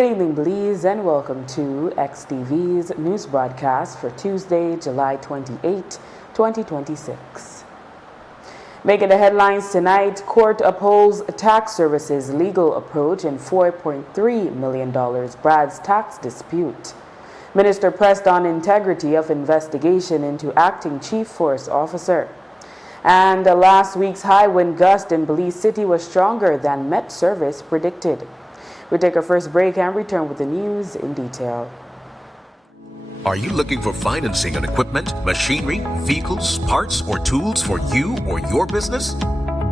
Good evening, Belize, and welcome to XTV's news broadcast for Tuesday, July 28, 2026. Making the headlines tonight, court upholds tax services legal approach in $4.3 million Brad's tax dispute. Minister pressed on integrity of investigation into acting chief force officer. And last week's high wind gust in Belize City was stronger than Met Service predicted. We'll take our first break and return with the news in detail. Are you looking for financing on equipment, machinery, vehicles, parts, or tools for you or your business?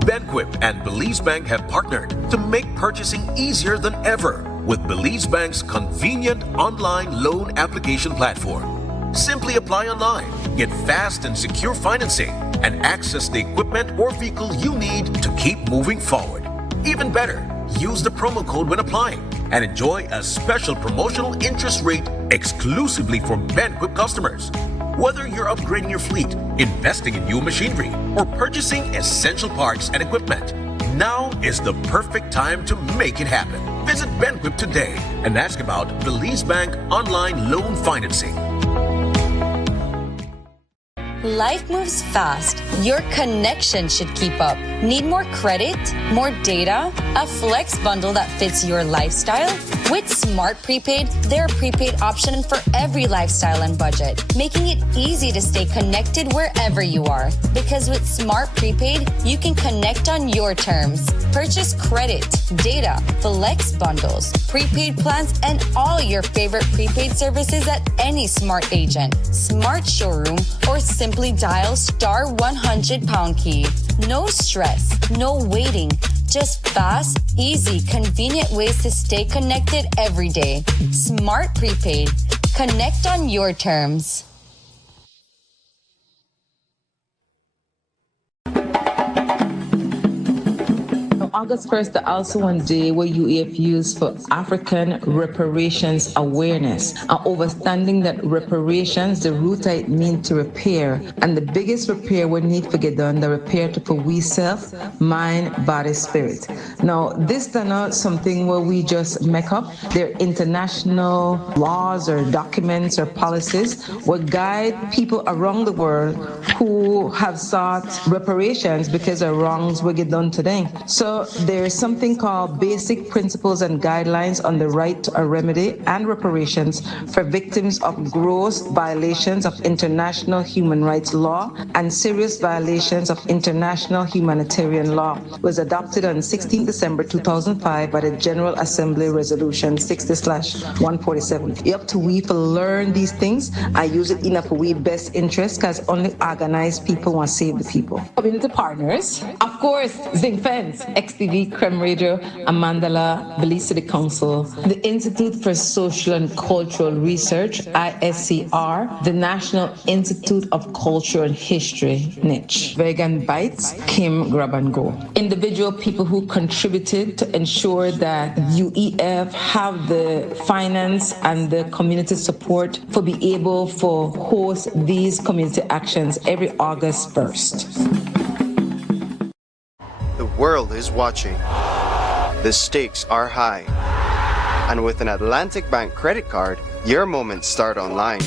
Banquip and Belize Bank have partnered to make purchasing easier than ever with Belize Bank's convenient online loan application platform. Simply apply online, get fast and secure financing, and access the equipment or vehicle you need to keep moving forward. Even better, use the promo code when applying and enjoy a special promotional interest rate exclusively for Banquip customers. Whether you're upgrading your fleet, investing in new machinery, or purchasing essential parts and equipment, now is the perfect time to make it happen. Visit Banquip today and ask about Belize Bank online loan financing. Life moves fast. Your connection should keep up. Need more credit? More data? A flex bundle that fits your lifestyle? With Smart Prepaid, they're a prepaid option for every lifestyle and budget, making it easy to stay connected wherever you are. Because with Smart Prepaid, you can connect on your terms. Purchase credit, data, flex bundles, prepaid plans, and all your favorite prepaid services at any Smart agent, Smart showroom, or simply dial *100 key. No stress, no waiting, just fast, easy, convenient ways to stay connected every day. Smart Prepaid. Connect on your terms. August 1st is also one day where UAF used for African reparations awareness, and understanding that reparations, the root it means to repair, and the biggest repair we need to get done, the repair to for we self, mind, body, spirit. Now, this is not something where we just make up. There are international laws or documents or policies will guide people around the world who have sought reparations because of wrongs we get done today. So there is something called Basic Principles and Guidelines on the Right to a Remedy and Reparations for Victims of Gross Violations of International Human Rights Law and Serious Violations of International Humanitarian Law. It was adopted on 16 December 2005 by the General Assembly Resolution 60/147. Up to we to learn these things. I use it enough for we best interest because only organized people want to save the people. Community partners, of course, Zinc Fence, XTV, Creme Radio, Amandala, Belize City Council, the Institute for Social and Cultural Research, ISCR, the National Institute of Culture and History, NICH, Vegan Bites, Kim Grab and Go. Individual people who contributed to ensure that UEF have the finance and the community support for be able for host these community actions every August 1st. The world is watching. The stakes are high. And with an Atlantic Bank credit card, your moments start online.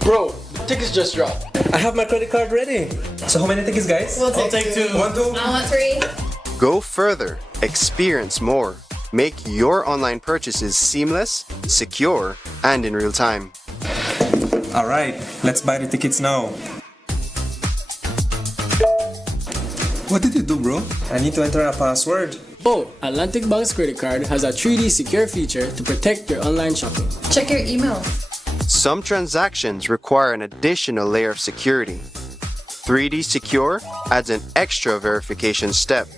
Bro, tickets just dropped. I have my credit card ready. So how many tickets, guys? I'll take two. 1, 2. I want 3. Go further, experience more. Make your online purchases seamless, secure, and in real time. All right, let's buy the tickets now. What did you do, bro? I need to enter a password. Oh, Atlantic Bank's credit card has a 3D secure feature to protect your online shopping. Check your email. Some transactions require an additional layer of security. 3D Secure adds an extra verification step.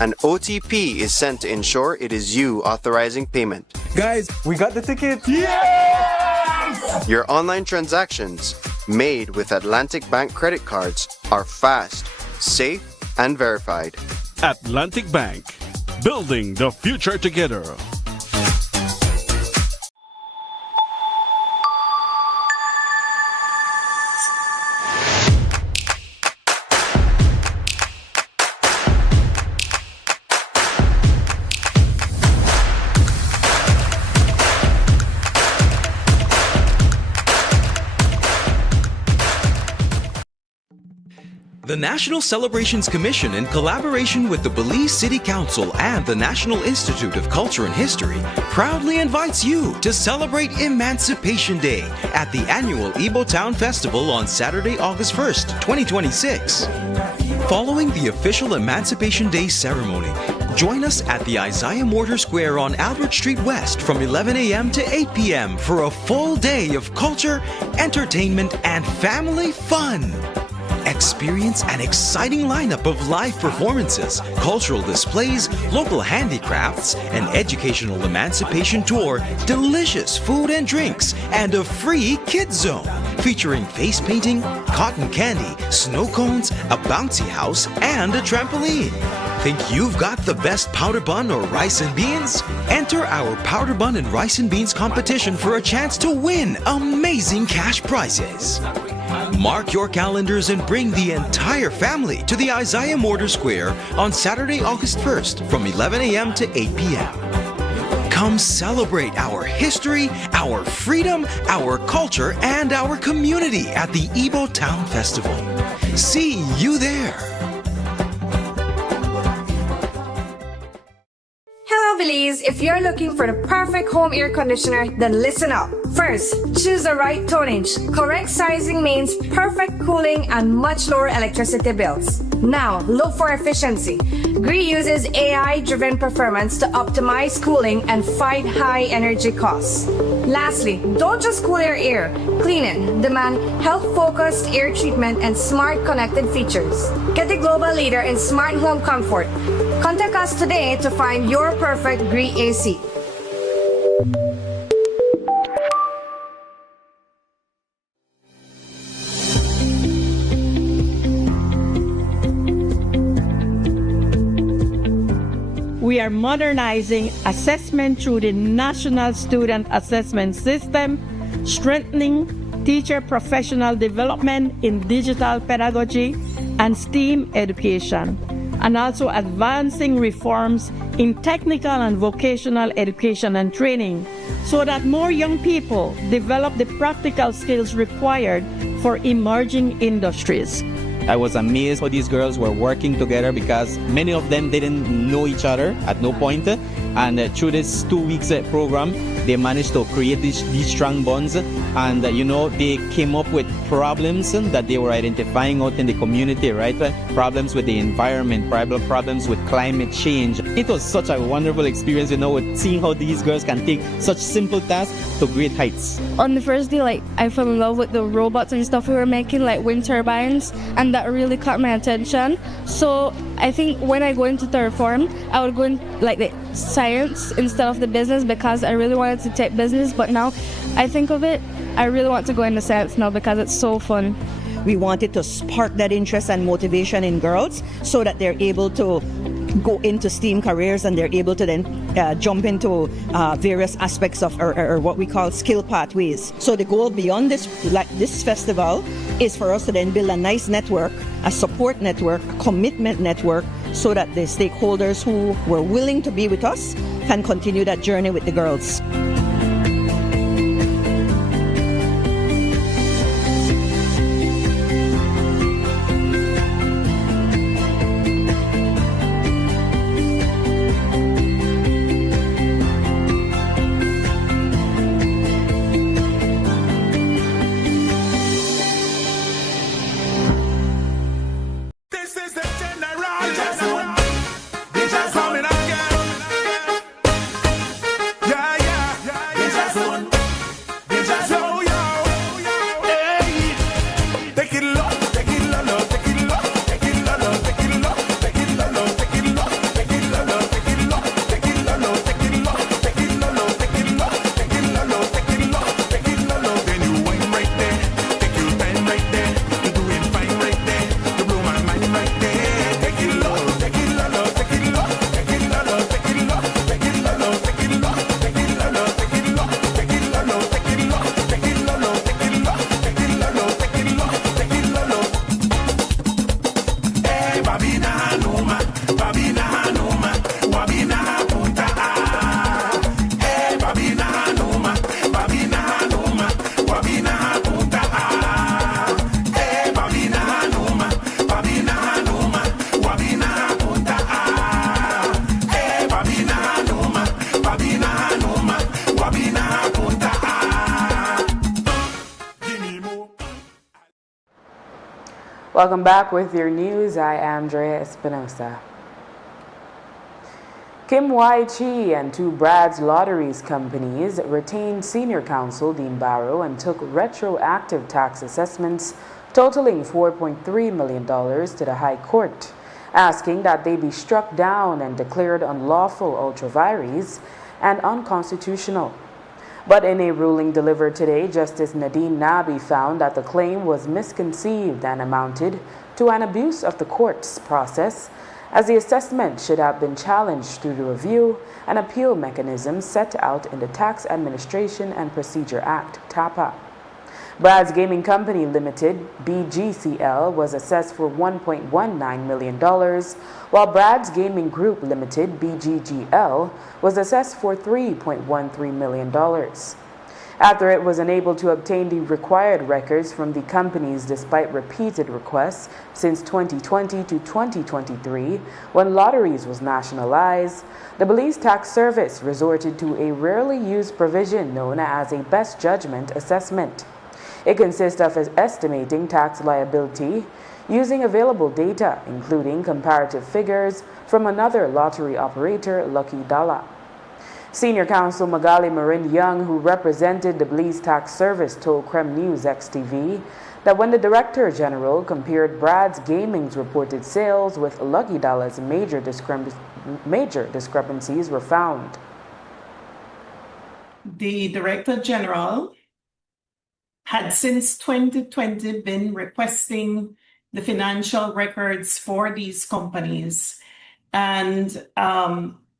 An OTP is sent to ensure it is you authorizing payment. Guys, we got the ticket! Yes! Your online transactions made with Atlantic Bank credit cards are fast, safe, and verified. Atlantic Bank, building the future together. The National Celebrations Commission, in collaboration with the Belize City Council and the National Institute of Culture and History, proudly invites you to celebrate Emancipation Day at the annual Ibo Town Festival on Saturday, August 1st, 2026. Following the official Emancipation Day ceremony, join us at the Isaiah Mortar Square on Albert Street West from 11 a.m. to 8 p.m. for a full day of culture, entertainment, and family fun. Experience an exciting lineup of live performances, cultural displays, local handicrafts, an educational emancipation tour, delicious food and drinks, and a free kids zone featuring face painting, cotton candy, snow cones, a bouncy house, and a trampoline. Think you've got the best powder bun or rice and beans? Enter our powder bun and rice and beans competition for a chance to win amazing cash prizes. Mark your calendars and bring the entire family to the Isaiah Mortar Square on Saturday, August 1st from 11 a.m. to 8 p.m. Come celebrate our history, our freedom, our culture, and our community at the Ibo Town Festival. See you there. Hello Belize, if you're looking for the perfect home air conditioner, then listen up. First, choose the right tonnage. Correct sizing means perfect cooling and much lower electricity bills. Now, look for efficiency. GREE uses AI-driven performance to optimize cooling and fight high energy costs. Lastly, don't just cool your air. Clean it. Demand health-focused air treatment and smart connected features. Get the global leader in smart home comfort. Contact us today to find your perfect GREE AC. We are modernizing assessment through the National Student Assessment System, strengthening teacher professional development in digital pedagogy and STEAM education, and also advancing reforms in technical and vocational education and training so that more young people develop the practical skills required for emerging industries. I was amazed how these girls were working together because many of them didn't know each other at no point. And through this 2 weeks program, they managed to create these strong bonds. And, they came up with problems that they were identifying out in the community, right? Problems with the environment, problems with climate change. It was such a wonderful experience, with seeing how these girls can take such simple tasks to great heights. On the first day, I fell in love with the robots and stuff we were making, like wind turbines, and that really caught my attention. So I think when I go into third form, I would go in the science instead of the business because I really wanted to take business, but now I think of it, I really want to go into science now because it's so fun. We wanted to spark that interest and motivation in girls so that they're able to go into STEAM careers and they're able to then jump into various aspects of or what we call skill pathways. So the goal beyond this festival is for us to then build a nice network, a support network, commitment network, so that the stakeholders who were willing to be with us can continue that journey with the girls. Welcome back with your news. I am Drea Espinosa. Kim Wai-Chi and two Brad's Lotteries companies retained senior counsel Dean Barrow and took retroactive tax assessments totaling $4.3 million to the High Court, asking that they be struck down and declared unlawful ultra vires and unconstitutional. But in a ruling delivered today, Justice Nadine Nabi found that the claim was misconceived and amounted to an abuse of the court's process, as the assessment should have been challenged through the review and appeal mechanisms set out in the Tax Administration and Procedure Act, TAPA. Brad's Gaming Company Limited, BGCL, was assessed for $1.19 million, while Brad's Gaming Group Limited, BGGL, was assessed for $3.13 million. After it was unable to obtain the required records from the companies despite repeated requests since 2020 to 2023, when lotteries was nationalized, the Belize Tax Service resorted to a rarely used provision known as a best judgment assessment. It consists of estimating tax liability using available data, including comparative figures from another lottery operator, Lucky Dollar. Senior counsel Magali Marin Young, who represented the Belize Tax Service, told Creme News XTV that when the Director General compared Brad's Gaming's reported sales with Lucky Dollar's major discrepancies were found. The Director General had since 2020 been requesting the financial records for these companies, and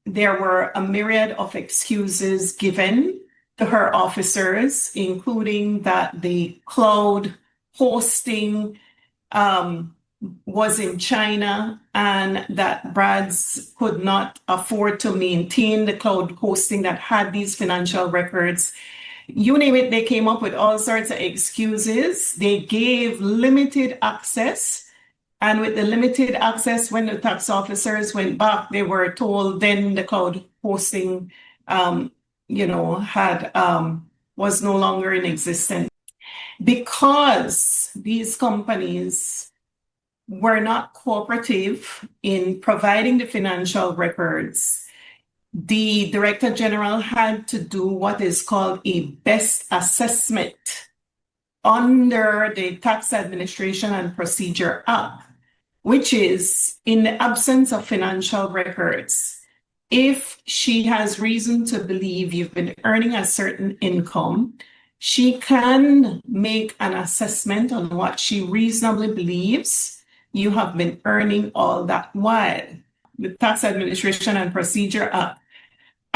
there were a myriad of excuses given to her officers, including that the cloud hosting was in China and that Brad's could not afford to maintain the cloud hosting that had these financial records. You name it, they came up with all sorts of excuses. They gave limited access. And with the limited access, when the tax officers went back, they were told then the cloud hosting, was no longer in existence. Because these companies were not cooperative in providing the financial records, the Director General had to do what is called a best assessment under the Tax Administration and Procedure Act, which is in the absence of financial records. If she has reason to believe you've been earning a certain income, she can make an assessment on what she reasonably believes you have been earning all that while. The Tax Administration and Procedure Act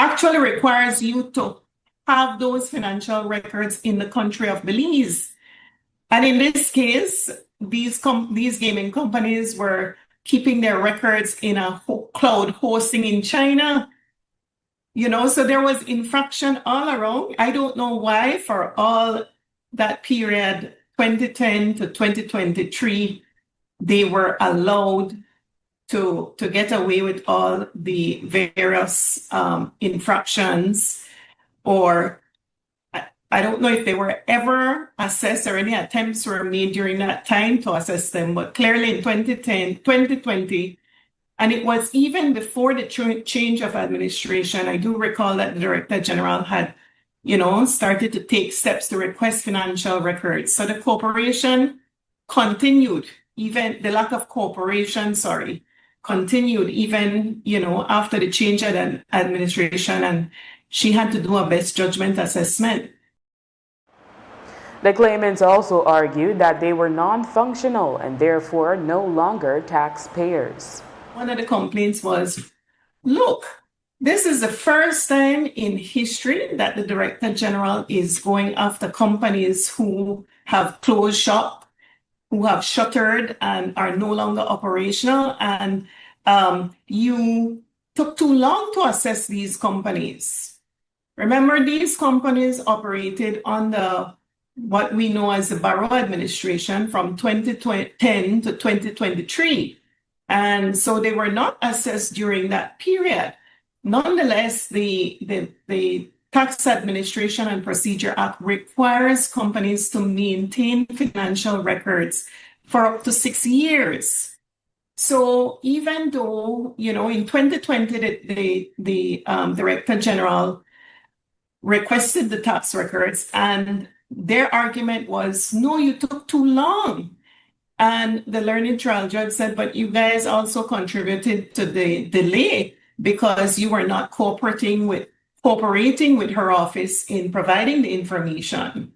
actually requires you to have those financial records in the country of Belize. And in this case, these gaming companies were keeping their records in a cloud hosting in China. So there was infraction all around. I don't know why for all that period, 2010 to 2023, they were allowed to get away with all the various infractions, or I don't know if they were ever assessed or any attempts were made during that time to assess them, but clearly in 2020, and it was even before the change of administration. I do recall that the Director General had, started to take steps to request financial records. So the cooperation continued, even the lack of cooperation, continued even, after the change of administration, and she had to do a best judgment assessment. The claimants also argued that they were non-functional and therefore no longer taxpayers. One of the complaints was, look, this is the first time in history that the Director General is going after companies who have closed shop, who have shuttered and are no longer operational, and you took too long to assess these companies. Remember, these companies operated under what we know as the Barrow administration from 2010 to 2023. And so they were not assessed during that period. Nonetheless, the Tax Administration and Procedure Act requires companies to maintain financial records for up to 6 years. So even though, in 2020, the Director General requested the tax records, and their argument was, no, you took too long. And the learned trial judge said, but you guys also contributed to the delay because you were not cooperating with her office in providing the information.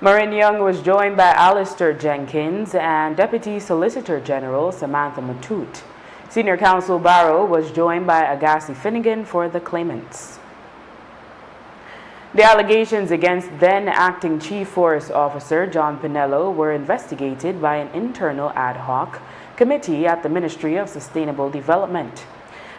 Maureen Young was joined by Alistair Jenkins and Deputy Solicitor General Samantha Matute. Senior Counsel Barrow was joined by Agassi Finnegan for the claimants. The allegations against then Acting Chief Forest Officer John Pinello were investigated by an internal ad hoc committee at the Ministry of Sustainable Development.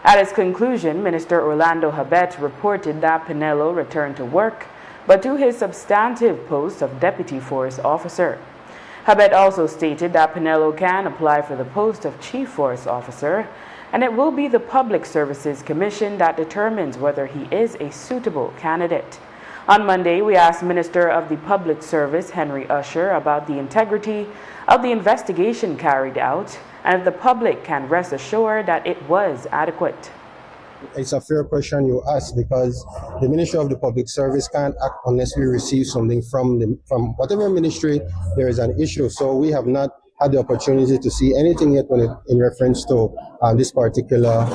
At its conclusion, Minister Orlando Habet reported that Pinello returned to work, but to his substantive post of Deputy Forest Officer. Habet also stated that Pinello can apply for the post of Chief Forest Officer, and it will be the Public Services Commission that determines whether he is a suitable candidate. On Monday, we asked Minister of the Public Service Henry Usher about the integrity of the investigation carried out and if the public can rest assured that it was adequate. It's a fair question you ask because the Ministry of the Public Service can't act unless we receive something from whatever ministry there is an issue. So we have not had the opportunity to see anything yet in reference to this particular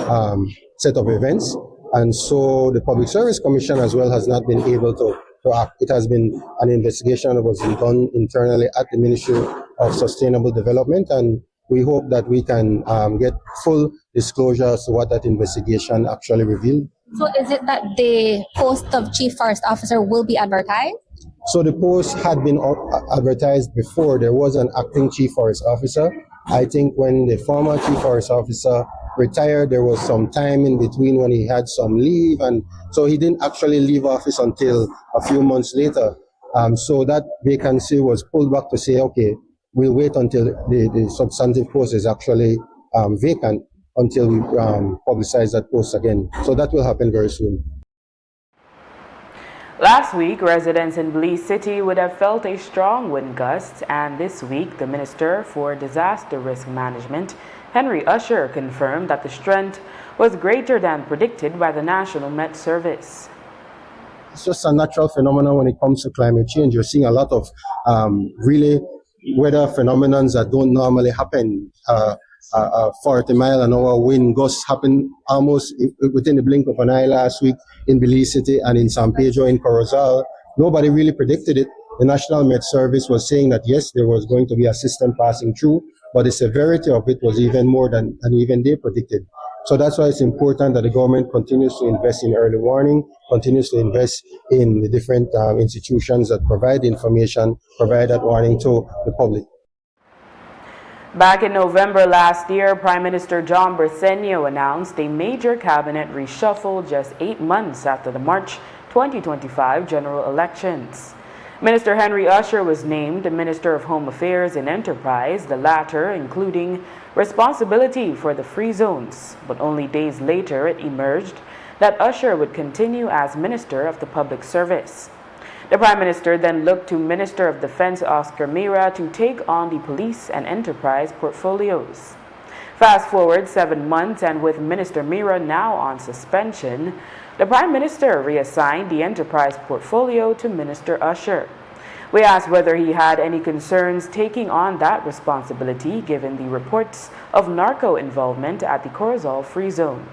set of events. And so the Public Service Commission as well has not been able to act. It has been an investigation that was done internally at the Ministry of Sustainable Development, and we hope that we can get full disclosure as to what that investigation actually revealed. So is it that the post of Chief Forest Officer will be advertised? So the post had been advertised before. There was an acting Chief Forest Officer. I think when the former Chief Forest Officer retired, there was some time in between when he had some leave, and so he didn't actually leave office until a few months later. So that vacancy was pulled back to say, okay, we'll wait until the substantive post is actually vacant until we publicize that post again. So that will happen very soon. Last week, residents in Belize City would have felt a strong wind gust, and this week, the Minister for Disaster Risk Management, Henry Usher, confirmed that the strength was greater than predicted by the National Met Service. It's just a natural phenomenon when it comes to climate change. You're seeing a lot of really weather phenomena that don't normally happen. 40 mile an hour wind gusts happened almost within the blink of an eye last week in Belize City and in San Pedro in Corozal. Nobody really predicted it. The National Met Service was saying that yes, there was going to be a system passing through, but the severity of it was even more than even they predicted. So that's why it's important that the government continues to invest in early warning, continues to invest in the different institutions that provide information, provide that warning to the public. Back in November last year, Prime Minister John Bersenio announced a major cabinet reshuffle just 8 months after the March 2025 general elections. Minister Henry Usher was named the Minister of Home Affairs and Enterprise, the latter including responsibility for the free zones. But only days later, it emerged that Usher would continue as Minister of the Public Service. The Prime Minister then looked to Minister of Defense Oscar Mira to take on the police and enterprise portfolios. Fast forward 7 months, and with Minister Mira now on suspension, the Prime Minister reassigned the enterprise portfolio to Minister Usher. We asked whether he had any concerns taking on that responsibility given the reports of narco involvement at the Corozal Free Zone.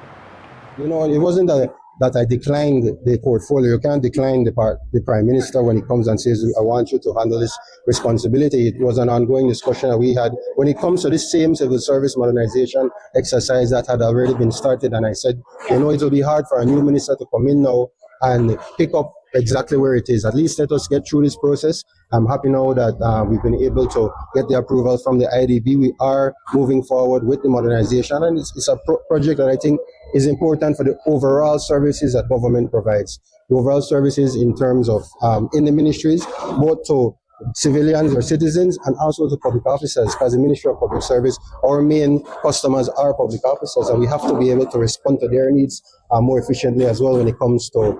You know, it wasn't that I declined the portfolio. You can't decline the Prime Minister when he comes and says, I want you to handle this responsibility. It was an ongoing discussion that we had when it comes to this same civil service modernization exercise that had already been started. And I said, you know, it will be hard for a new minister to come in now and pick up exactly where it is. At least let us get through this process. I'm happy now that we've been able to get the approval from the IDB. We are moving forward with the modernization, and it's a project that I think is important for the overall services that government provides. The overall services in terms of in the ministries, both to civilians or citizens and also to public officers, because the Ministry of Public Service, our main customers are public officers, and we have to be able to respond to their needs more efficiently as well when it comes to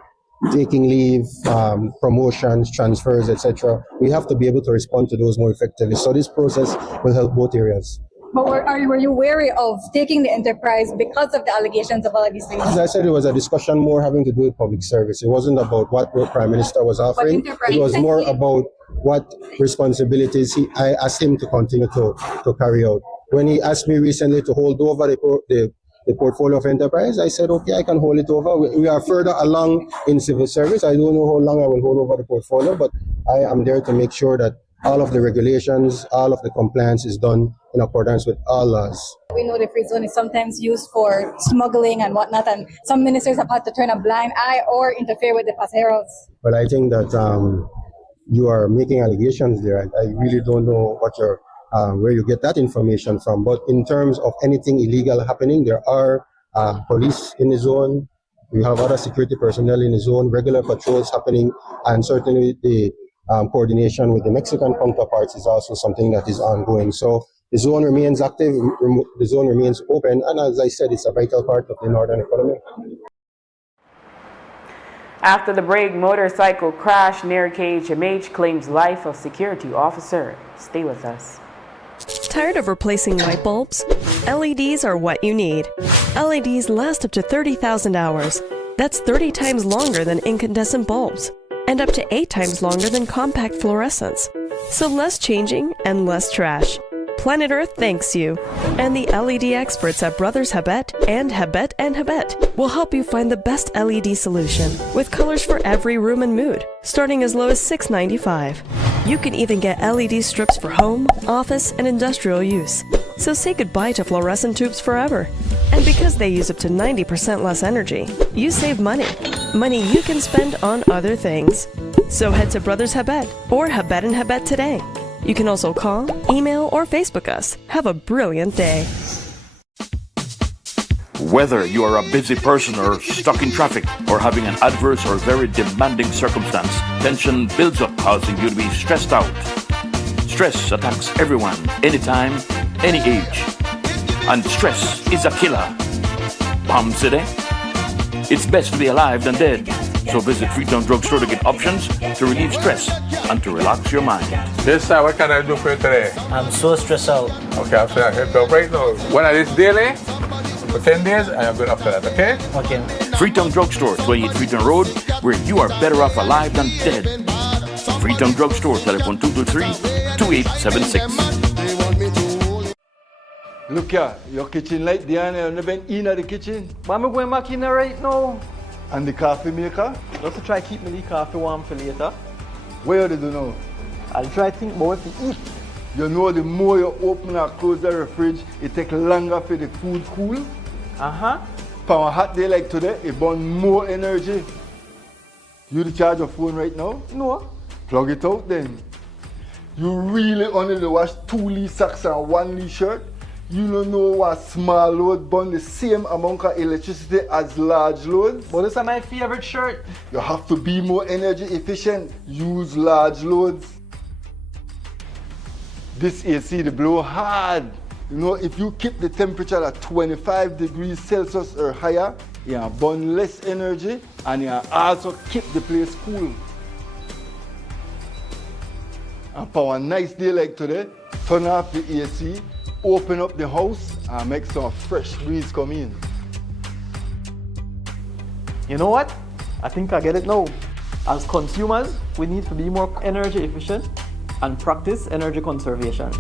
taking leave, promotions, transfers, etc. We have to be able to respond to those more effectively. So this process will help both areas. But were you wary of taking the enterprise because of the allegations of all of these things? As I said, it was a discussion more having to do with public service. It wasn't about what the Prime Minister was offering. It was more about what responsibilities I asked him to continue to carry out. When he asked me recently to hold over the portfolio of enterprise, I said, okay, I can hold it over. We are further along in civil service. I don't know how long I will hold over the portfolio, but I am there to make sure that all of the regulations, all of the compliance is done in accordance with all laws. We know the free zone is sometimes used for smuggling and whatnot, and some ministers have had to turn a blind eye or interfere with the paseros. But I think that you are making allegations there. I really don't know what where you get that information from. But in terms of anything illegal happening, there are police in the zone. We have other security personnel in the zone, regular patrols happening, and certainly the coordination with the Mexican counterparts is also something that is ongoing. So the zone remains active, the zone remains open, and as I said, it's a vital part of the northern economy. After the break, motorcycle crash near KHMH claims life of security officer. Stay with us. Tired of replacing light bulbs? LEDs are what you need. LEDs last up to 30,000 hours. That's 30 times longer than incandescent bulbs, and up to 8 times longer than compact fluorescents. So less changing and less trash. Planet Earth thanks you. And the LED experts at Brothers Habet and Habet will help you find the best LED solution with colors for every room and mood, starting as low as $6.95. You can even get LED strips for home, office, and industrial use. So say goodbye to fluorescent tubes forever. And because they use up to 90% less energy, you save money. Money you can spend on other things. So head to Brothers Habet or Habet and Habet today. You can also call, email, or Facebook us. Have a brilliant day. Whether you are a busy person or stuck in traffic or having an adverse or very demanding circumstance, tension builds up, causing you to be stressed out. Stress attacks everyone, anytime, any age. And stress is a killer. Palm City? It's best to be alive than dead. So visit Freetown Drugstore to get options to relieve stress and to relax your mind. Yes, sir. What can I do for you today? I'm so stressed out. Okay, I'm saying I can help right now. When I this daily, for 10 days, I am going after that, okay? Okay. Freetown Drugstore, 28 Freetown Road, where you are better off alive than dead. Freetown Drugstore, telephone 223-2876. Look here, your kitchen light there and you've been in the kitchen. But I'm going back in there right now. And the coffee maker? Just to try to keep me the coffee warm for later. What do you do now? I'll try to think about what to eat. You know the more you open and close the fridge, it takes longer for the food cool. For a hot day like today, it burns more energy. You charge your phone right now? No. Plug it out then. You really only wash 2 Lee socks and 1 Lee shirt? You don't know what small load burn the same amount of electricity as large load? But this is my favorite shirt. You have to be more energy efficient. Use large loads. This AC they blow hard. You know, if you keep the temperature at 25 degrees Celsius or higher, you burn less energy and you also keep the place cool. And for a nice day like today, turn off the AC, open up the house and make some fresh breeze come in. You know what? I think I get it now. As consumers, we need to be more energy efficient and practice energy conservation.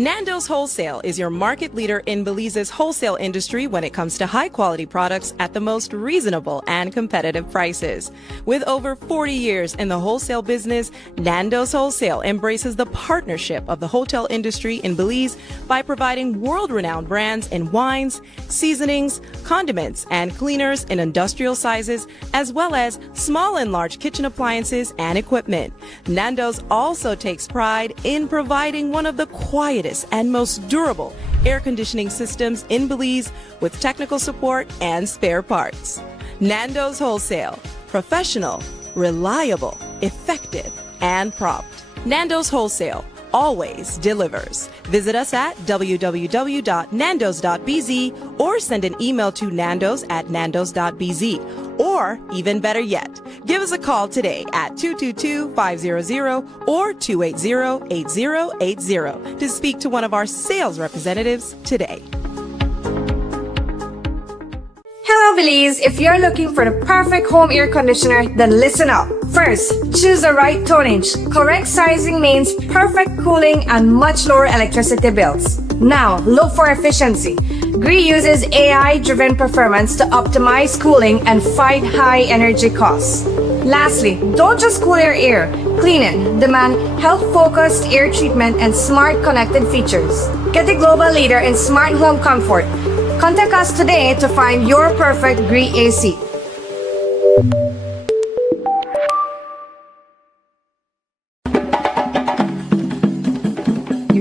Nando's Wholesale is your market leader in Belize's wholesale industry when it comes to high-quality products at the most reasonable and competitive prices. With over 40 years in the wholesale business, Nando's Wholesale embraces the partnership of the hotel industry in Belize by providing world-renowned brands in wines, seasonings, condiments, and cleaners in industrial sizes, as well as small and large kitchen appliances and equipment. Nando's also takes pride in providing one of the quietest and most durable air conditioning systems in Belize with technical support and spare parts. Nando's Wholesale. Professional, reliable, effective, and prompt. Nando's Wholesale. always delivers. Visit us at www.nandos.bz or send an email to nandos@nandos.bz. Or, even better yet, give us a call today at 222-500 or 280-8080 to speak to one of our sales representatives today. Hello, Belize. If you're looking for the perfect home air conditioner, then listen up. First, choose the right tonnage. Correct sizing means perfect cooling and much lower electricity bills. Now, look for efficiency. GREE uses AI-driven performance to optimize cooling and fight high energy costs. Lastly, don't just cool your air. Clean it. Demand health-focused air treatment and smart connected features. Get the global leader in smart home comfort. Contact us today to find your perfect GREE AC.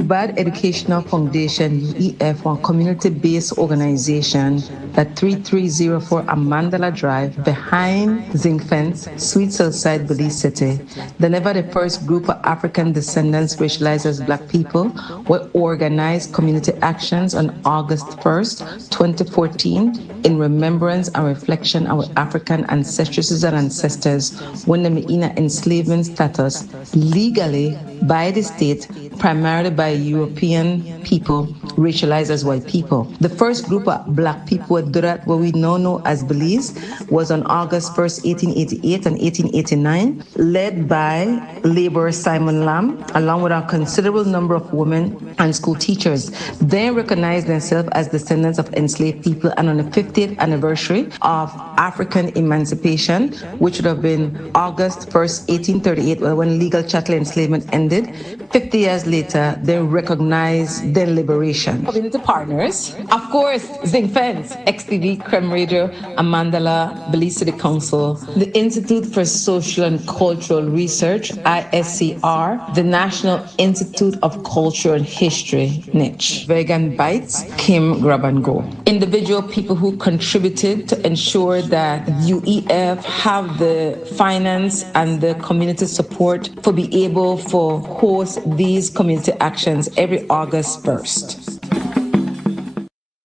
UBAD Educational Foundation, UEF, one community-based organization at 3304 Amandala Drive, behind Zinc Fence, Sweet Hillside, Belize City. Delivered the first group of African descendants racialized as Black people were organized community actions on August 1st, 2014, in remembrance and reflection of our African ancestresses and ancestors when the Meina enslavement status legally by the state, primarily by European people, racialized as white people. The first group of Black people who did that, what we now know as Belize, was on August 1st, 1888 and 1889, led by laborer Simon Lamb, along with a considerable number of women and school teachers. They recognized themselves as descendants of enslaved people, and on the 50th anniversary of African emancipation, which would have been August 1st, 1838, when legal chattel enslavement ended, 50 years later, they recognized their liberation. Community partners, of course, Zinc Fence, XTV, Creme Radio, Amandala, Belize City Council, the Institute for Social and Cultural Research, ISCR, the National Institute of Culture and History, NICH, Vegan Bites, Kim Grab and Go. Individual people who contributed to ensure that UEF have the finance and the community support for be able to host these community actions every August 1st.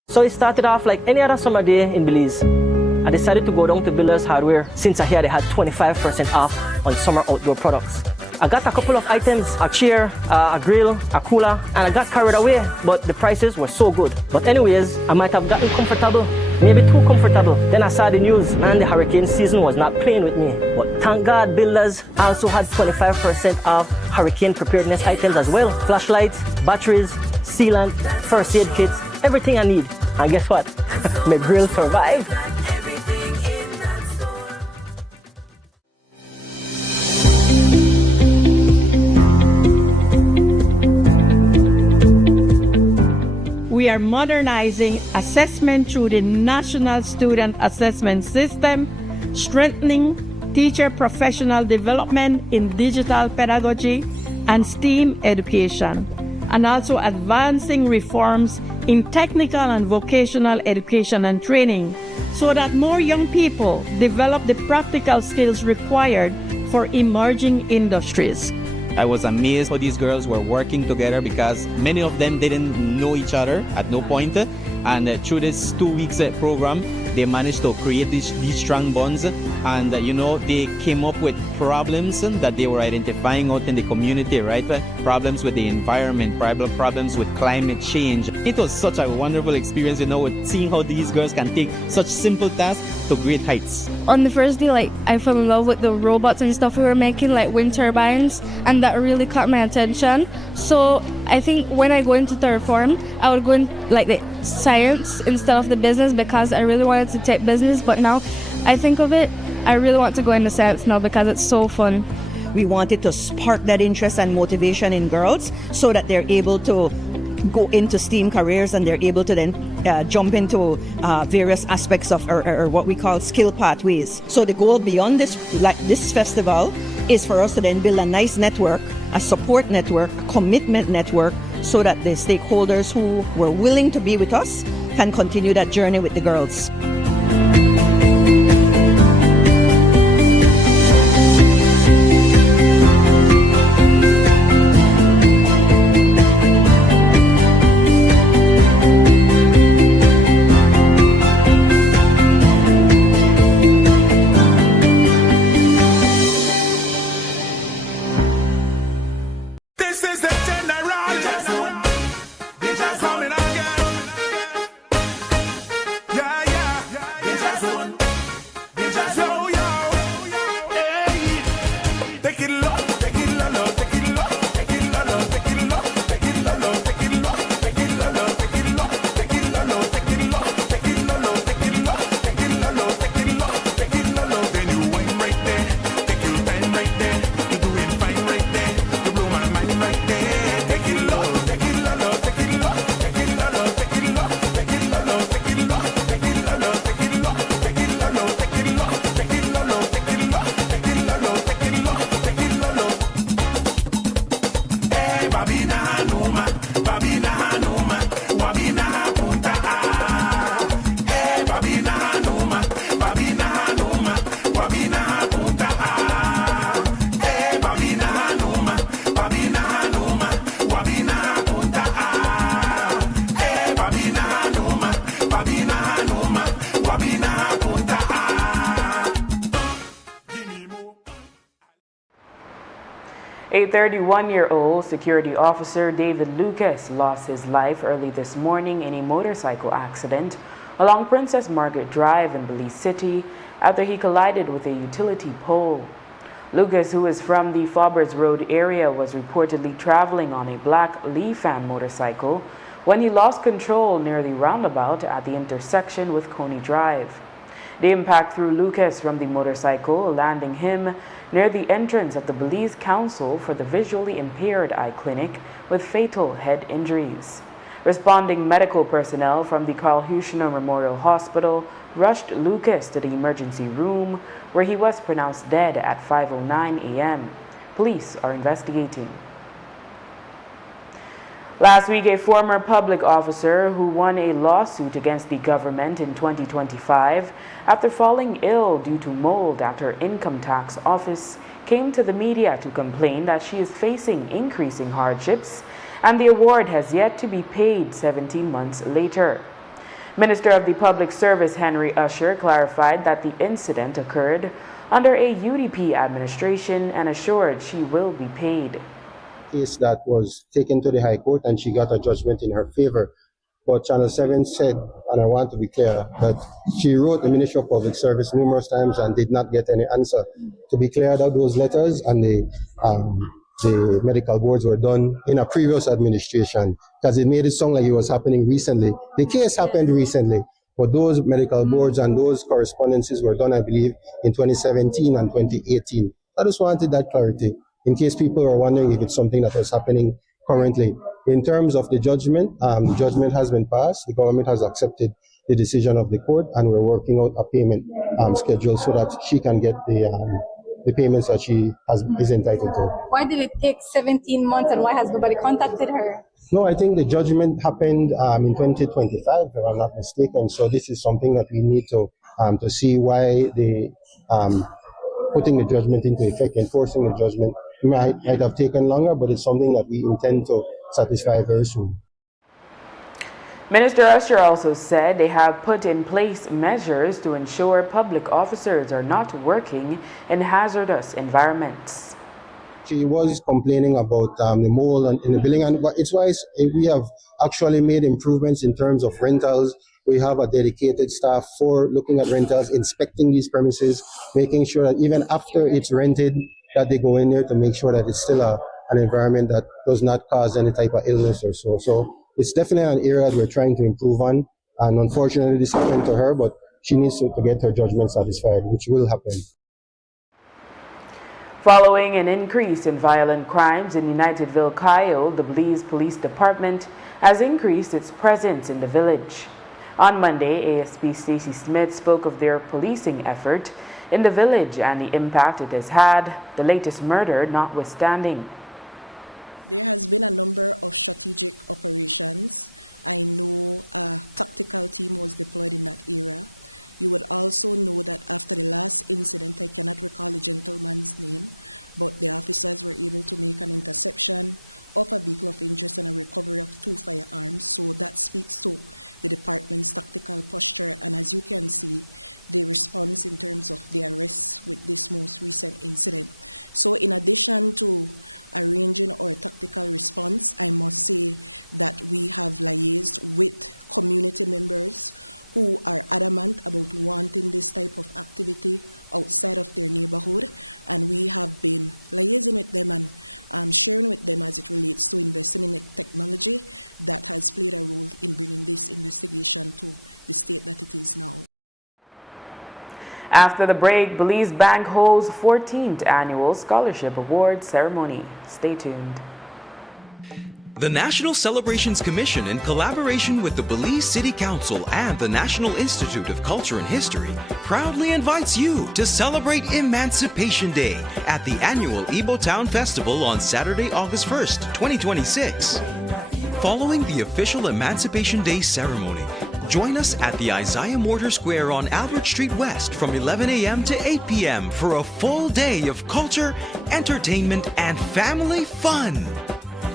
So it started off like any other summer day in Belize. I decided to go down to Builders Hardware since I hear they had 25% off on summer outdoor products. I got a couple of items, a chair, a grill, a cooler, and I got carried away, but the prices were so good. But anyways, I might have gotten comfortable, maybe too comfortable. Then I saw the news, man, the hurricane season was not playing with me. But thank God Builders also had 25% off hurricane preparedness items as well. Flashlights, batteries, sealant, first aid kits, everything I need. And guess what? My grill survived. We are modernizing assessment through the National Student Assessment System, strengthening teacher professional development in digital pedagogy and STEAM education, and also advancing reforms in technical and vocational education and training so that more young people develop the practical skills required for emerging industries. I was amazed how these girls were working together because many of them didn't know each other at no point. And through this 2 weeks program, they managed to create these strong bonds. And, they came up with problems that they were identifying out in the community, right? Problems with the environment, problems with climate change. It was such a wonderful experience, with seeing how these girls can take such simple tasks to great heights. On the first day, I fell in love with the robots and stuff we were making, like wind turbines, and that really caught my attention. So I think when I go into third form, I would go in the science instead of the business because I really wanted to take business. But now I think of it, I really want to go into science now because it's so fun. We wanted to spark that interest and motivation in girls so that they're able to go into STEAM careers and they're able to then jump into various aspects of or what we call skill pathways. So the goal beyond this festival is for us to then build a nice network, a support network, commitment network, so that the stakeholders who were willing to be with us can continue that journey with the girls. A 31-year-old security officer, David Lucas, lost his life early this morning in a motorcycle accident along Princess Margaret Drive in Belize City after he collided with a utility pole. Lucas, who is from the Fobbers Road area, was reportedly traveling on a black Lee-Fan motorcycle when he lost control near the roundabout at the intersection with Coney Drive. The impact threw Lucas from the motorcycle, landing him near the entrance of the Belize Council for the Visually Impaired Eye Clinic with fatal head injuries. Responding medical personnel from the Carl Huschner Memorial Hospital rushed Lucas to the emergency room, where he was pronounced dead at 5:09 a.m. Police are investigating. Last week, a former public officer who won a lawsuit against the government in 2025 after falling ill due to mold at her income tax office came to the media to complain that she is facing increasing hardships, and the award has yet to be paid 17 months later. Minister of the Public Service Henry Usher clarified that the incident occurred under a UDP administration and assured she will be paid. Case that was taken to the High Court and she got a judgment in her favor. But Channel 7 said, and I want to be clear, that she wrote the Ministry of Public Service numerous times and did not get any answer. To be clear, that those letters and the medical boards were done in a previous administration, because it made it sound like it was happening recently. The case happened recently, but those medical boards and those correspondences were done, I believe, in 2017 and 2018. I just wanted that clarity, in case people are wondering if it's something that was happening currently. In terms of the judgment has been passed. The government has accepted the decision of the court, and we're working out a payment schedule so that she can get the payments that she is entitled to. Why did it take 17 months and why has nobody contacted her? No, I think the judgment happened in 2025, if I'm not mistaken. So this is something that we need to see why they putting the judgment into effect, enforcing the judgment might have taken longer, but it's something that we intend to satisfy very soon. Minister Usher also said they have put in place measures to ensure public officers are not working in hazardous environments. She was complaining about the mold in the building, and it's why we have actually made improvements in terms of rentals. We have a dedicated staff for looking at rentals, inspecting these premises, making sure that even after it's rented, that they go in there to make sure that it's still an environment that does not cause any type of illness or so. So it's definitely an area that we're trying to improve on. And unfortunately, this happened to her, but she needs to get her judgment satisfied, which will happen. Following an increase in violent crimes in Unitedville, Kyle, the Belize Police Department has increased its presence in the village. On Monday, ASP Stacey Smith spoke of their policing effort in the village and the impact it has had, the latest murder notwithstanding. There has been a number of strategic operations. I know a tactical team was deployed in that area. You would also know that after the last incident, I cannot recall the gentleman's name, but the officers were able to make an interception of a vehicle of interest and a recovery of 2 firearms. So that speaks to the department's tactical posture, and as you can see, the response in terms of the arrests with this most recent incident. So in addition to arranging our tactical response, I must say that we have liaised with community members who are adamant about wanting this type of activity outside of their neighborhood, and we have been liaising with them and sharing with them as it relates to investing in technology that has played a role in bringing this investigation to the state that it is now. After the break, Belize Bank holds 14th Annual Scholarship Award Ceremony. Stay tuned. The National Celebrations Commission, in collaboration with the Belize City Council and the National Institute of Culture and History, proudly invites you to celebrate Emancipation Day at the annual Ibo Town Festival on Saturday, August 1st, 2026. Following the official Emancipation Day ceremony, join us at the Isaiah Mortar Square on Albert Street West from 11 a.m. to 8 p.m. for a full day of culture, entertainment, and family fun.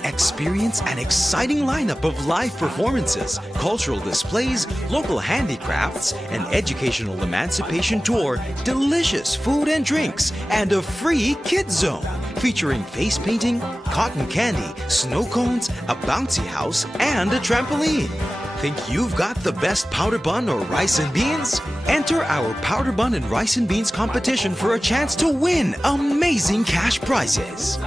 Experience an exciting lineup of live performances, cultural displays, local handicrafts, an educational emancipation tour, delicious food and drinks, and a free kids zone featuring face painting, cotton candy, snow cones, a bouncy house, and a trampoline. Think you've got the best powder bun or rice and beans? Enter our powder bun and rice and beans competition for a chance to win amazing cash prizes.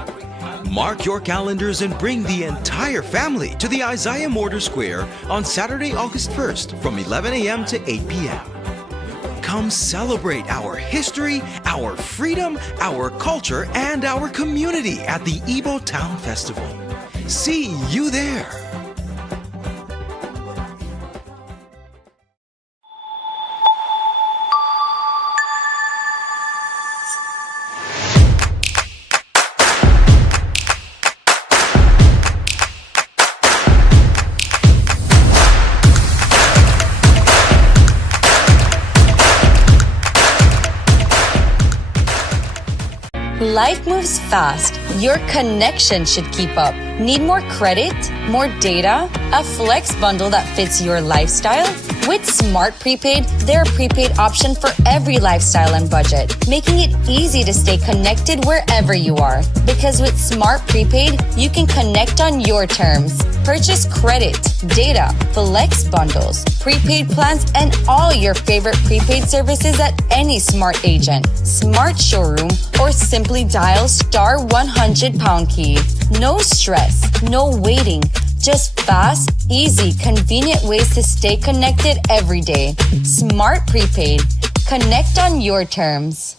Mark your calendars and bring the entire family to the Isaiah Mortar Square on Saturday, August 1st from 11 a.m. to 8 p.m. Come celebrate our history, our freedom, our culture, and our community at the Igbo Town Festival. See you there. Life moves fast. Your connection should keep up. Need more credit? More data? A flex bundle that fits your lifestyle? With Smart Prepaid, they're a prepaid option for every lifestyle and budget, making it easy to stay connected wherever you are. Because with Smart Prepaid, you can connect on your terms. Purchase credit, data, flex bundles, prepaid plans, and all your favorite prepaid services at any Smart agent, Smart showroom, or simply dial *100# key. No stress, no waiting. Just fast, easy, convenient ways to stay connected every day. Smart Prepaid. Connect on your terms.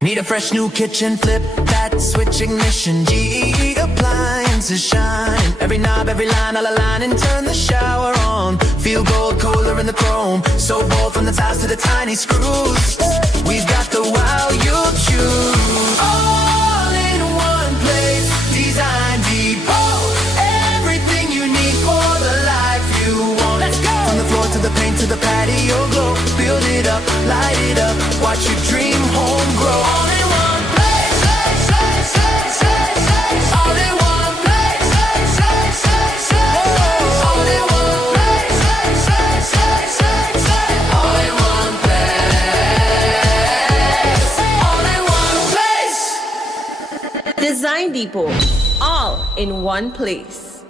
Need a fresh new kitchen, flip that switch ignition. GE appliances shine. Every knob, every line, all align and turn the shower on. Feel gold, cooler in the chrome. So bold from the ties to the tiny screws. We've got the wow you choose. All in one place, Design Depot. Everything you need for the life you want. Let's go! From the floor to the paint to the patio glow. Build it up, light it up, watch your dream home grow. All in one place, all in one place, all in one place, all in one place, all in one place. Design Depot, all in one place.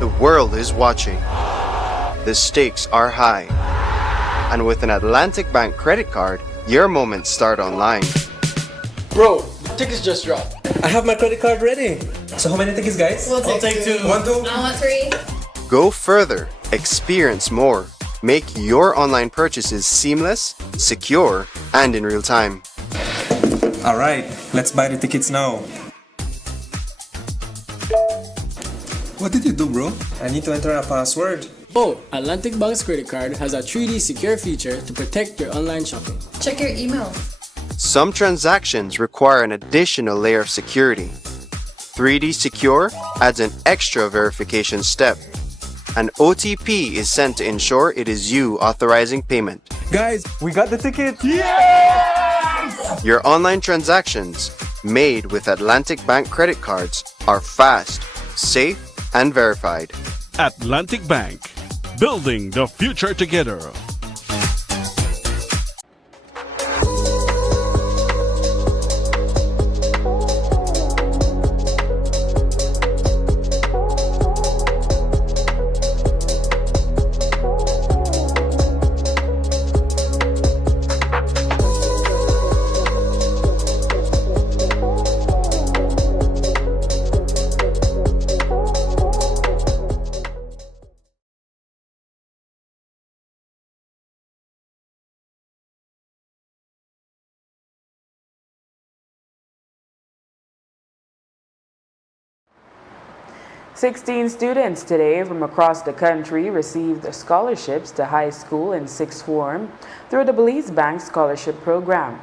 The world is watching. The stakes are high. And with an Atlantic Bank credit card, your moments start online. Bro, tickets just dropped. I have my credit card ready. So how many tickets, guys? I'll take two. 1, 2. I want 3. Go further, experience more. Make your online purchases seamless, secure, and in real time. All right, let's buy the tickets now. What did you do, bro? I need to enter a password. Oh, Atlantic Bank's credit card has a 3D secure feature to protect your online shopping. Check your email. Some transactions require an additional layer of security. 3D Secure adds an extra verification step. An OTP is sent to ensure it is you authorizing payment. Guys, we got the ticket! Yes! Your online transactions, made with Atlantic Bank credit cards, are fast, safe, and verified. Atlantic Bank, building the future together. "16 students today from across the country received scholarships to high school and sixth form through the Belize Bank Scholarship Program.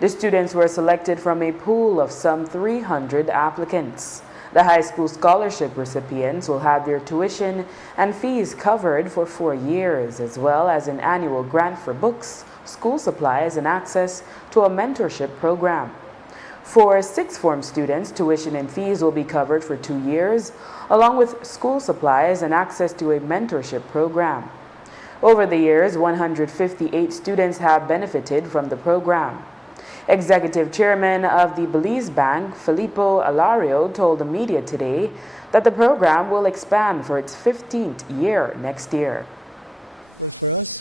The students were selected from a pool of some 300 applicants. The high school scholarship recipients will have their tuition and fees covered for 4 years, as well as an annual grant for books, school supplies, and access to a mentorship program. For sixth form students, tuition and fees will be covered for 2 years, along with school supplies and access to a mentorship program. Over the years, 158 students have benefited from the program. Executive Chairman of the Belize Bank, Filippo Alario, told the media today that the program will expand for its 15th year next year. Well, for us,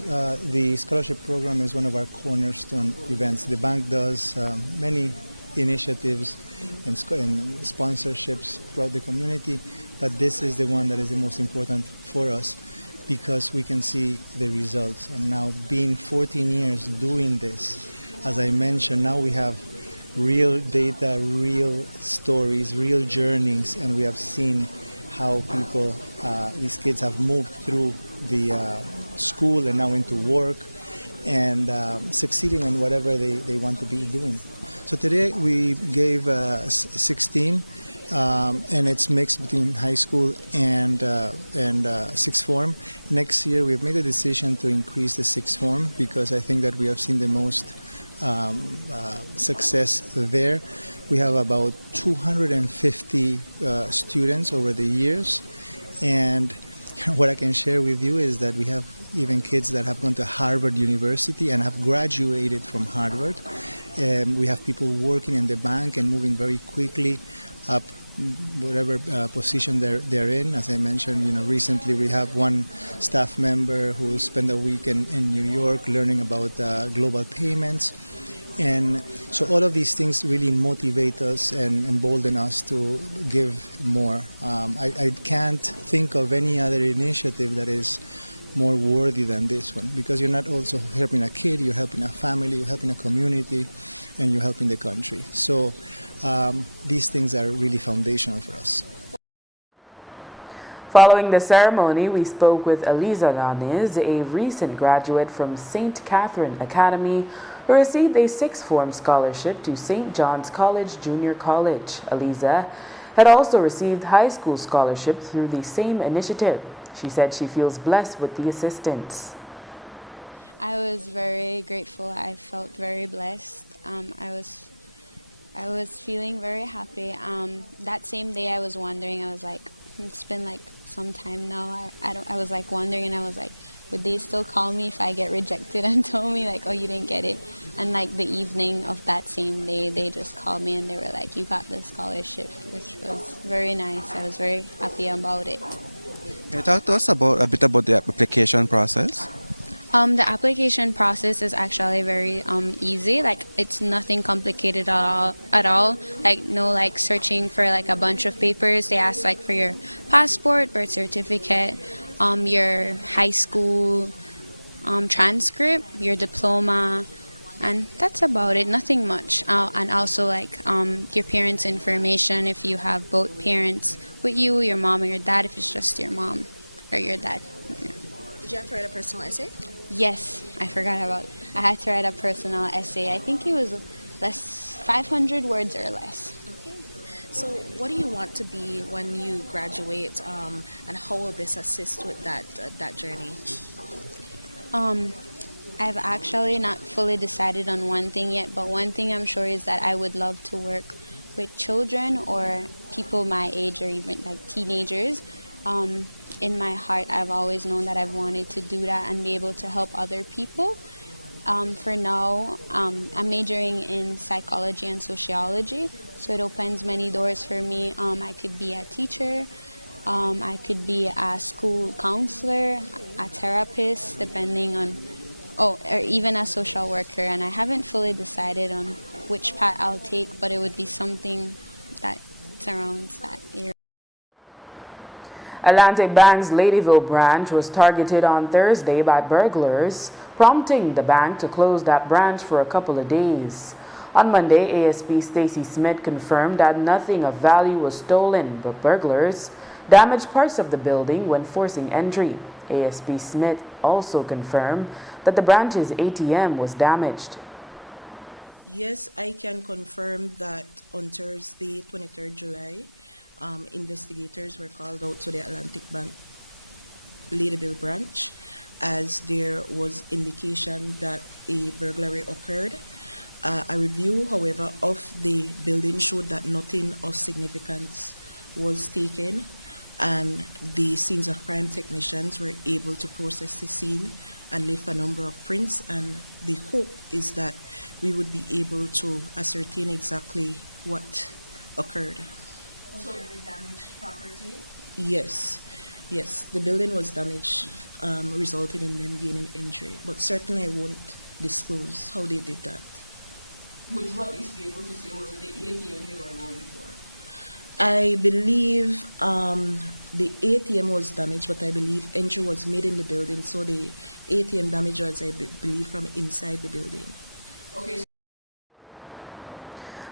the scholarship program is one of our cornerstone events. The bank does many initiatives and sponsorships throughout the community, but this is the one that is the most important for us because we can see the results. And now, being 14 years doing this, as I mentioned, now we have real data, real stories, real journeys, and we have seen how people, these kids have moved through the school and now into work and succeeding in whatever they want to be doing. So today we gave 16, and it's mixed between high school and sixth form. Next year we have made a decision to increase the sixth form because I think that we have seen the most success there. We have about 250 students over the years, and what I can share with you is that we have even kids that have gone to Harvard University and have graduated from Harvard. We have people working in the bank and moving very quickly up whatever position they're in. As I mentioned, recently we have one staff member who spent a week in New York learning about global payments. And so all of these things really motivate us and embolden us to give more. I can't think of any other initiative that is more worthy than this one, because you're not also helping a kid, you're helping a family, you're helping a community, and you're helping the country. So these things are really foundational for us. Following the ceremony, we spoke with Eliza Lanes, a recent graduate from St. Catherine Academy, who received a sixth form scholarship to St. John's College Junior College. Eliza had also received high school scholarship through the same initiative. She said she feels blessed with the assistance. I was very grateful. I felt very blessed. I was feeling very happy. That same day I was wondering, I was like, it's been like some time now. I was like wondering, and I was like, would they still call me if I get rejected, and told me like, oh, you didn't get it? And like the evening of that same day, they just called me and they were like, you got the scholarship, which was very nice. I was very happy about it. Can you talk to us a bit about the application process? The application process is actually very easy. Like, it's nothing complicated at all. Like, no like searching for like a bunch of papers. They ask like for your passport, birth certificate, your high school transcript, your diploma, and that's about it. Nothing much. And also like your parents' information if you have both parents with you, your mom or your dad if it's just your mom or your dad. Yeah. Did you have to write a personal essay? Yes, I forgot about it. I had to write a personal essay. I think it was 500 words or less. Okay. So what do you want to be when you graduate, and how will this assist with that journey? I've actually not fully decided on one thing yet, but one thing I'm sure is that I would love to work with children or people my age or even like teenagers. In my heart, I've always known that I've wanted to do that and be able to help other people. For now, I'm majoring in psychology and sociology, so it opens many doors for me. I could be a teacher, I could be a school counselor, a therapist, depending on, or even a social worker. And I haven't fully decided on which path I'll take, but it would be something that surrounds that area. Atlantic Bank's Ladyville branch was targeted on Thursday by burglars, prompting the bank to close that branch for a couple of days. On Monday, ASP Stacy Smith confirmed that nothing of value was stolen, but burglars damaged parts of the building when forcing entry. ASP Smith also confirmed that the branch's ATM was damaged. Yes, I can confirm that on Thursday, 23rd July, investigators were called out to the Atlantic Bank Ladyville branch as there was indication that a burglary occurred. A review, however, of the building showed that nothing of significance was taken, and the scenes of crime technicians were able to process the scene and lift a number of prints, and the hope is that we would be able to ascertain exactly what occurred. Was there any damaged property? Yes, the building was damaged, resulting in them gaining entry, but certainly I won't disclose how they did that. Would you at least be able to say, was it the ATM they were going for? I believe the ATM was damaged, but I believe entry was made in the building, so the ATM damage was, I believe, from inside the building. Okay.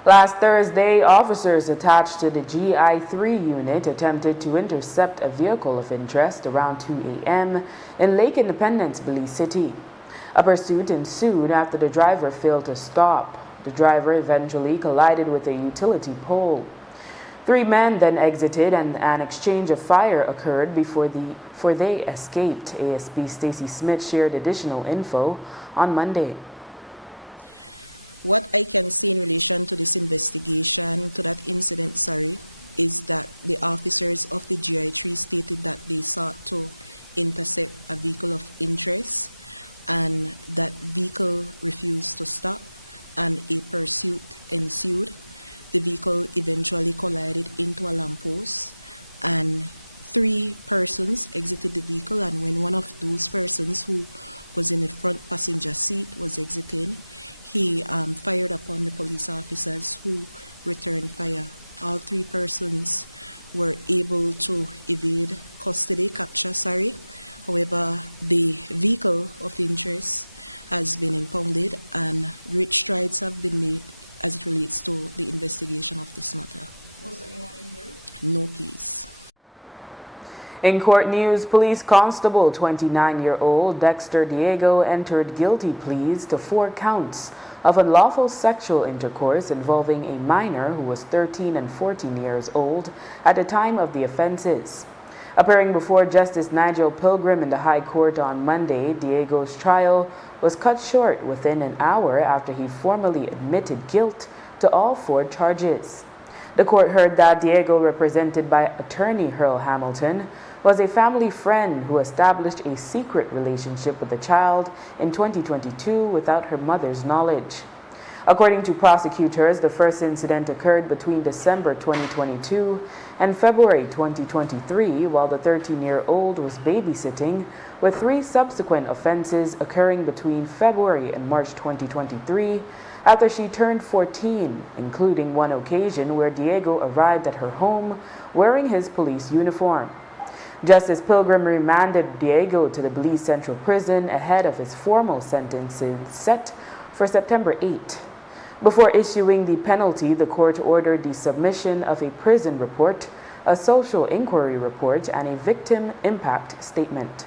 Last Thursday, officers attached to the GI3 unit attempted to intercept a vehicle of interest around 2 a.m. in Lake Independence, Belize City. A pursuit ensued after the driver failed to stop. The driver eventually collided with a utility pole. 3 men then exited and an exchange of fire occurred before they escaped. ASP Stacy Smith shared additional info on Monday. What I can say in relation to this investigation, to that incident, is that the officers of the GI3 stated that they sought to intercept a vehicle of interest, and that vehicle refused to stop, and a pursuit ensued. The vehicle eventually collided into a lamppost, and 3 persons exited the vehicle, and when one of those persons who was in the front passenger seat was exiting, he fired upon the police officers who returned fire. All 3 persons were able to evade capture. However, the vehicle of interest has been impounded, and great strides have been made as it relates to the investigation of this matter. Was anyone injured? No, please. In court news, police constable 29-year-old Dexter Diego entered guilty pleas to 4 counts of unlawful sexual intercourse involving a minor who was 13 and 14 years old at the time of the offenses. Appearing before Justice Nigel Pilgrim in the High Court on Monday, Diego's trial was cut short within an hour after he formally admitted guilt to all 4 charges. The court heard that Diego, represented by attorney Earl Hamilton, was a family friend who established a secret relationship with the child in 2022 without her mother's knowledge. According to prosecutors, the first incident occurred between December 2022 and February 2023, while the 13-year-old was babysitting, with 3 subsequent offenses occurring between February and March 2023 after she turned 14, including one occasion where Diego arrived at her home wearing his police uniform. Justice Pilgrim remanded Diego to the Belize Central Prison ahead of his formal sentencing set for September 8. Before issuing the penalty, the court ordered the submission of a prison report, a social inquiry report, and a victim impact statement.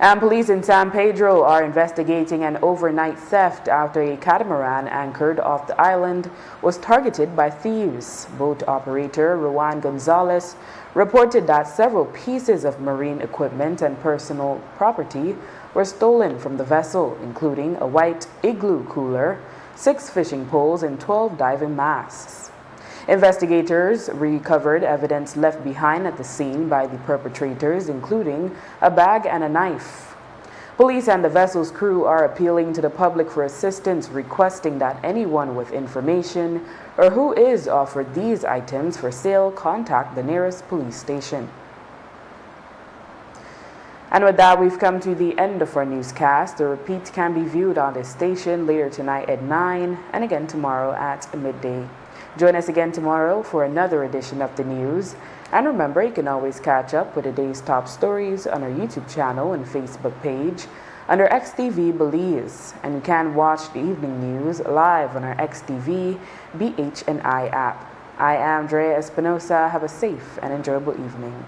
And police in San Pedro are investigating an overnight theft after a catamaran anchored off the island was targeted by thieves. Boat operator Rowan Gonzalez reported that several pieces of marine equipment and personal property were stolen from the vessel, including a white igloo cooler, 6 fishing poles, and 12 diving masks. Investigators recovered evidence left behind at the scene by the perpetrators, including a bag and a knife. Police and the vessel's crew are appealing to the public for assistance, requesting that anyone with information or who is offered these items for sale contact the nearest police station. And with that, we've come to the end of our newscast. The repeat can be viewed on this station later tonight at 9 and again tomorrow at midday. Join us again tomorrow for another edition of the news. And remember, you can always catch up with the day's top stories on our YouTube channel and Facebook page under XTV Belize. And you can watch the evening news live on our XTV BHNI app. I am Drea Espinosa. Have a safe and enjoyable evening.